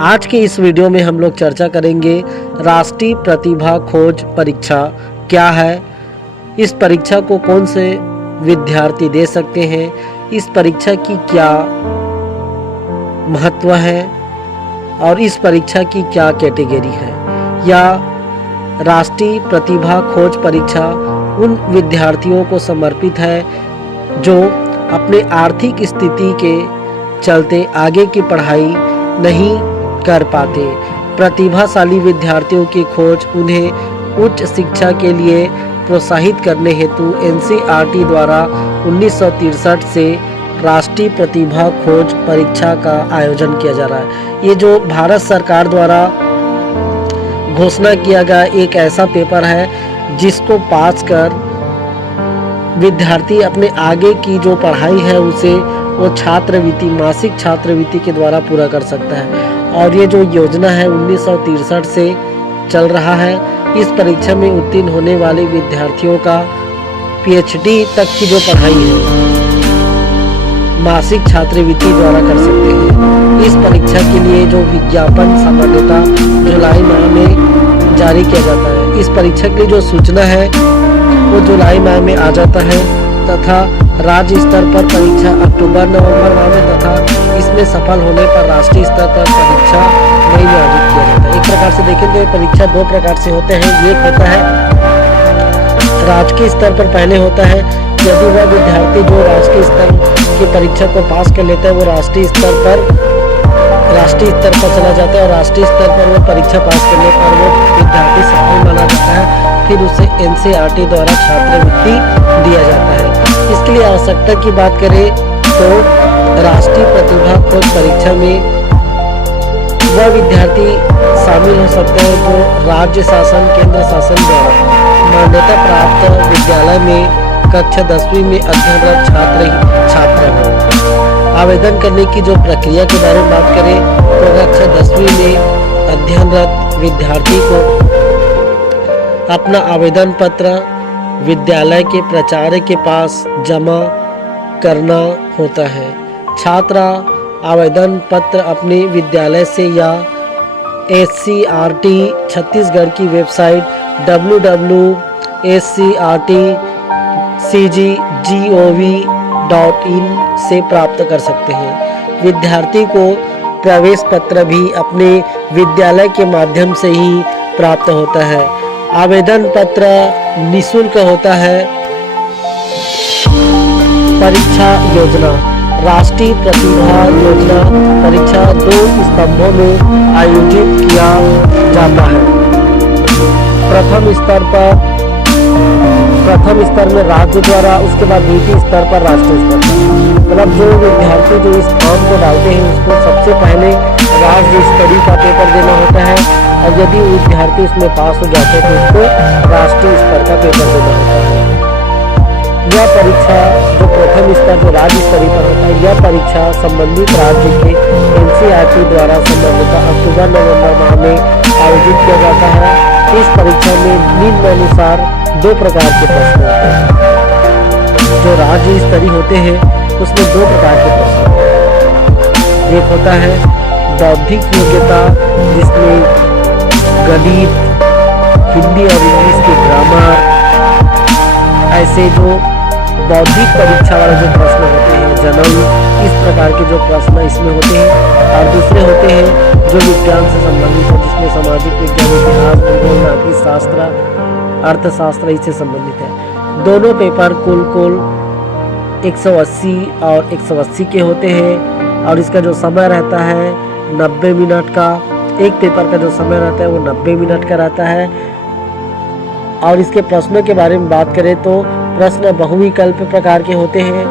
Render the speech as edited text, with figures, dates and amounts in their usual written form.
आज के इस वीडियो में हम लोग चर्चा करेंगे राष्ट्रीय प्रतिभा खोज परीक्षा क्या है, इस परीक्षा को कौन से विद्यार्थी दे सकते हैं, इस परीक्षा की क्या महत्व है और इस परीक्षा की क्या कैटेगरी है। या राष्ट्रीय प्रतिभा खोज परीक्षा उन विद्यार्थियों को समर्पित है जो अपने आर्थिक स्थिति के चलते आगे की पढ़ाई नहीं कर पाते। प्रतिभाशाली विद्यार्थियों की खोज उन्हें उच्च शिक्षा के लिए प्रोत्साहित करने हेतु NCERT द्वारा 1963 से राष्ट्रीय प्रतिभा खोज परीक्षा का आयोजन किया जा रहा है। ये जो भारत सरकार द्वारा घोषणा किया गया एक ऐसा पेपर है जिसको पास कर विद्यार्थी अपने आगे की जो पढ़ाई है उसे वो छात्रवृत्ति, मासिक छात्रवृत्ति के द्वारा पूरा कर सकता है। और ये जो योजना है 1963 से चल रहा है। इस परीक्षा में उत्तीर्ण होने वाले विद्यार्थियों का PhD तक की जो पढ़ाई है मासिक छात्रवृत्ति द्वारा कर सकते हैं। इस परीक्षा के लिए जो विज्ञापन सामान्यतः जुलाई माह में जारी किया जाता है। इस परीक्षा की जो सूचना है वो जुलाई माह में आ जाता है तथा राज्य स्तर पर परीक्षा अक्टूबर-नवंबर माह में तथा इसमें सफल होने पर राष्ट्रीय स्तर पर परीक्षा मई में आयोजित किया जाता है। एक प्रकार से देखें तो परीक्षा दो प्रकार से होते हैं। एक होता है राजकीय स्तर पर पहले होता है, यदि वह विद्यार्थी जो राजकीय स्तर की परीक्षा को पास कर लेता है वो राष्ट्रीय स्तर पर चला जाता है और राष्ट्रीय स्तर पर वो परीक्षा पास करने पर वो विद्यार्थी सफल माना जाता है। फिर उसे NCERT द्वारा छात्रवृत्ति दिया जाता है। इसके लिए आवश्यकता की बात करें तो राष्ट्रीय प्रतिभा खोज परीक्षा में वह विद्यार्थी शामिल हो सकते हैं जो राज्य शासन, केंद्र शासन द्वारा मान्यता प्राप्त विद्यालय में कक्षा 10वीं में अध्ययनरत छात्र हो। आवेदन करने की जो प्रक्रिया के बारे में बात करें तो कक्षा 10वीं में अध्ययनरत विद्यार्थी को अपना आवेदन पत्र विद्यालय के प्राचार्य के पास जमा करना होता है। छात्र आवेदन पत्र अपने विद्यालय से या SCERT छत्तीसगढ़ की वेबसाइट www.scrtcgov.in से प्राप्त कर सकते हैं। विद्यार्थी को प्रवेश पत्र भी अपने विद्यालय के माध्यम से ही प्राप्त होता है। आवेदन पत्र निःशुल्क होता है। परीक्षा योजना राष्ट्रीय प्रतिभा योजना परीक्षा 2 स्तंभों में आयोजित किया जाता है। प्रथम स्तर में राज्य द्वारा, उसके बाद द्वितीय स्तर पर राष्ट्रीय स्तर पर। मतलब जो विद्यार्थी जो इस फॉर्म को डालते हैं उसको सबसे पहले राज्य स्तरीय का पेपर देना होता है और यदि विद्यार्थी इसमें पास हो जाते हैं तो उसको राष्ट्रीय स्तर का पेपर देना होता है। यह परीक्षा जो प्रथम स्तर जो राज्य स्तरीय पर होता है, यह परीक्षा संबंधित राज्य के NCERT द्वारा संबंधित अक्टूबर-नवंबर माह में आयोजित किया जाता है। इस परीक्षा में निम्नानुसार 2 प्रकार के प्रश्न होते हैं। जो राज्य स्तरीय होते हैं उसमें 2 प्रकार के प्रश्न होते हैं। एक होता है बौद्धिक योग्यता जिसमें गणित, हिंदी और इंग्लिश की ग्रामर, ऐसे जो बौद्धिक परीक्षा वाले जो प्रश्न होते हैं, जन्म, इस प्रकार के जो प्रश्न इसमें होते हैं। और दूसरे होते हैं जो विज्ञान से संबंधित है जिसमें सामाजिक विज्ञान, इतिहास, भूगोल, नागरिक शास्त्र, अर्थशास्त्र इससे संबंधित है। दोनों पेपर कुल 180 और 180 के होते हैं और इसका जो समय रहता है 90 मिनट का। एक पेपर का जो समय रहता है वो 90 मिनट का रहता है। और इसके प्रश्नों के बारे में बात करें तो प्रश्न बहुविकल्प प्रकार के होते हैं।